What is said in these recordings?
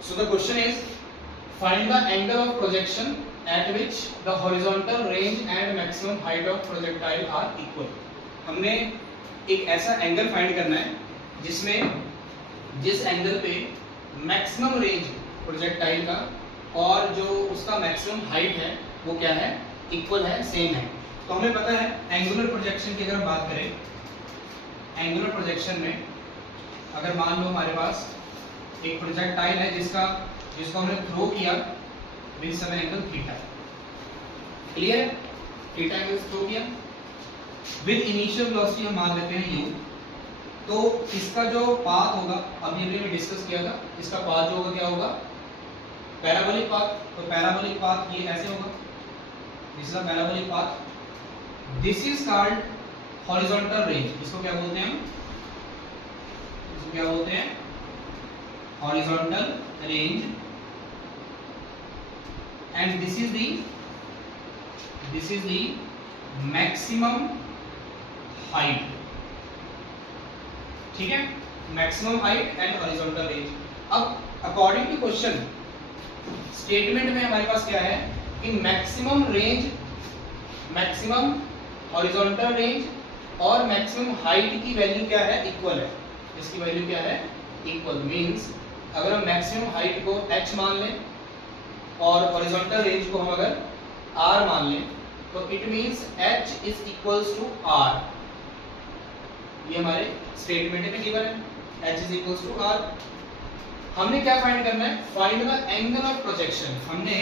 So the question is, find the angle of projection at which the horizontal range and maximum height of projectile are equal. हमने एक ऐसा angle find करना है जिसमें जिस angle पे मैक्सिमम रेंज प्रोजेक्टाइल का और जो उसका मैक्सिमम हाइट है वो क्या है, इक्वल है, सेम है. तो हमें पता है एंगुलर प्रोजेक्शन की अगर हम बात करें, एंगुलर प्रोजेक्शन में अगर मान लो हमारे पास एक प्रोजेक्टाइल है जिसको हमने थ्रो किया with some angle theta. Clear है? थीटा एंगल थ्रो किया विद इनिशियल वेलोसिटी हम मान लेते हैं u. तो इसका जो पाथ होगा, अभी हमने डिस्कस किया था, इसका पाथ जो होगा क्या होगा, पैराबोलिक पाथ. तो पैराबोलिक पाथ ये ऐसे होगा, this is a parabolic path. This is called horizontal range. इसको क्या बोलते हैं हम, इसको क्या बोलते हैं, horizontal range. And this is the maximum height. ठीक है, maximum height and horizontal range. अब अकॉर्डिंग टू क्वेश्चन स्टेटमेंट में हमारे पास क्या है कि maximum range, maximum horizontal range और मैक्सिमम हाइट की वैल्यू क्या है, इक्वल है. इसकी वैल्यू क्या है, इक्वल. मींस अगर हम मैक्सिमम हाइट को h मान लें और हॉरिजॉन्टल रेंज को हम अगर r मान लें तो it means h is equals to r. ये हमारे स्टेटमेंट में गिवन है, h is equals to r. हमने क्या फाइंड करना है, find the angle of projection. हमने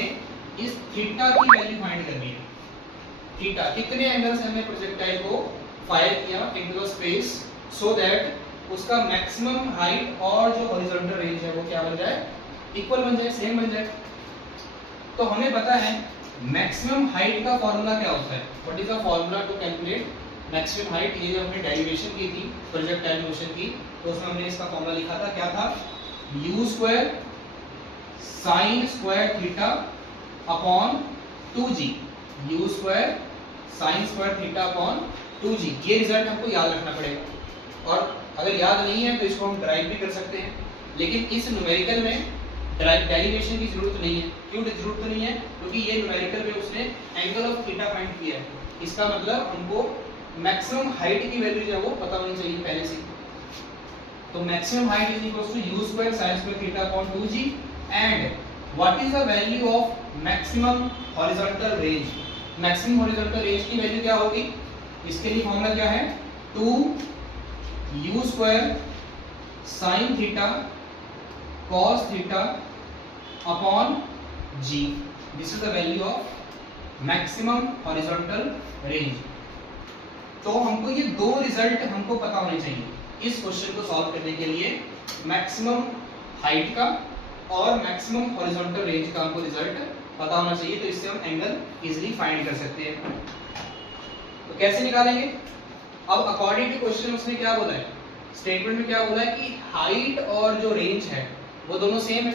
इस थीटा की वैल्यू फाइंड करनी है. थीटा कितने एंगल से हमने प्रोजेक्टाइल को फायर किया into the space so that उसका मैक्सिमम हाइट और जो हॉरिजॉन्टल रेंज है वो क्या बन जाए, इक्वल बन जाए, सेम बन जाए. तो हमें पता है मैक्सिमम हाइट का फॉर्मूला क्या होता है. What is the formula to calculate maximum height. ये जो हमने डेरिवेशन की थी प्रोजेक्टाइल मोशन की, तो उसमें हमने इसका फॉर्मूला लिखा था, क्या था, u square sine square theta upon 2g. u square sine square theta upon 2g. ये रिजल्ट हमको याद रखना पड़ेगा, और अगर याद नहीं है तो इसको हम ड्राइव भी कर सकते हैं. लेकिन इस न्यूमेरिकल में डेरिवेशन की जरूरत नहीं है. क्यों जरूरत नहीं है, क्योंकि ये न्यूमेरिकल में उसने एंगल ऑफ थीटा फाइंड किया है. इसका मतलब हमको मैक्सिमम हाइट की वैल्यू जो है वो पता होनी चाहिए पहले से. तो maximum height is equals to u square sin square theta upon 2g. And what is the value of maximum horizontal range. Maximum horizontal range की वैल्यू क्या होगी, इसके लिए फॉर्मूला क्या है, 2u square sin theta cos theta upon g. This is the value of maximum horizontal range. तो हमको ये दो रिजल्ट हमको पता होने चाहिए इस क्वेश्चन को सॉल्व करने के लिए. मैक्सिमम हाइट का और मैक्सिमम हॉरिजॉन्टल रेंज का हमको रिजल्ट पता होना चाहिए. तो इससे हम एंगल इजीली फाइंड कर सकते हैं. तो कैसे निकालेंगे. अब अकॉर्डिंग टू क्वेश्चन उसने क्या बोला है, स्टेटमेंट में क्या बोला है कि हाइट और जो रेंज है वो दोनों सेम है.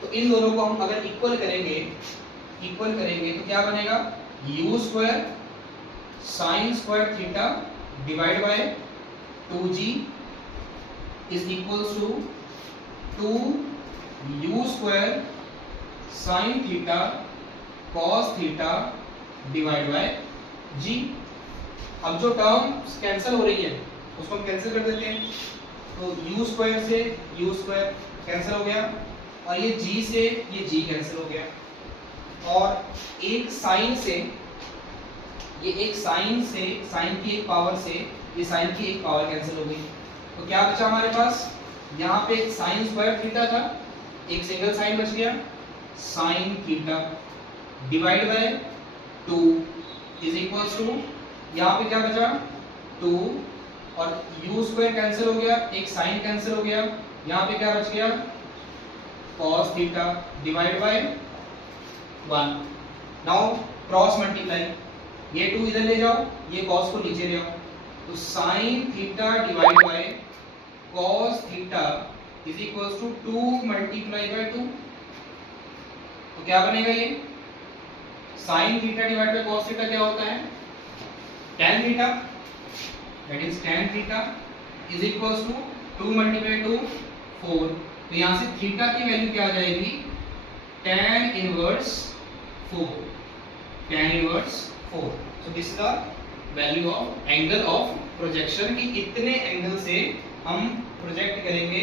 तो इन दोनों को हम अगर इक्वल करेंगे तो क्या बनेगा, u square sine square theta divide by 2g is equals to 2u square sine theta cos theta divide by g. अब जो टर्म कैंसिल हो रही है उसको हम कैंसिल कर देते हैं. तो u स्क्वायर से u स्क्वायर कैंसिल हो गया, और ये g से ये g कैंसिल हो गया, और एक साइन से ये एक साइन से, साइन की एक पावर से ये साइन की एक पावर कैंसिल हो गई. तो क्या बचा हमारे पास, यहाँ पे एक साइन स्क्वायर थीटा था, एक सिंगल साइन बच गया, sine theta divide by 2 is equals to, यहाँ पे क्या बचा 2, और u स्क्वायर कैंसिल हो गया, एक साइन कैंसिल हो गया, यहाँ पे क्या बच गया, cos theta divide bye 1. Now cross multiply, ये 2 इधर ले जाओ, ये cos को नीचे ले आओ, तो sin theta divide by cos theta is equals to 2 multiply by 2. तो क्या बनेगा ये, sin theta divide by cos theta क्या होता है, tan theta, that is tan theta is equals to 2 multiply 2 4. तो यहाँ से थीटा की वैल्यू क्या आ जाएगी, tan inverse 4, tan inverse 4। So this is the value of angle of projection, कि कितने एंगल से हम प्रोजेक्ट करेंगे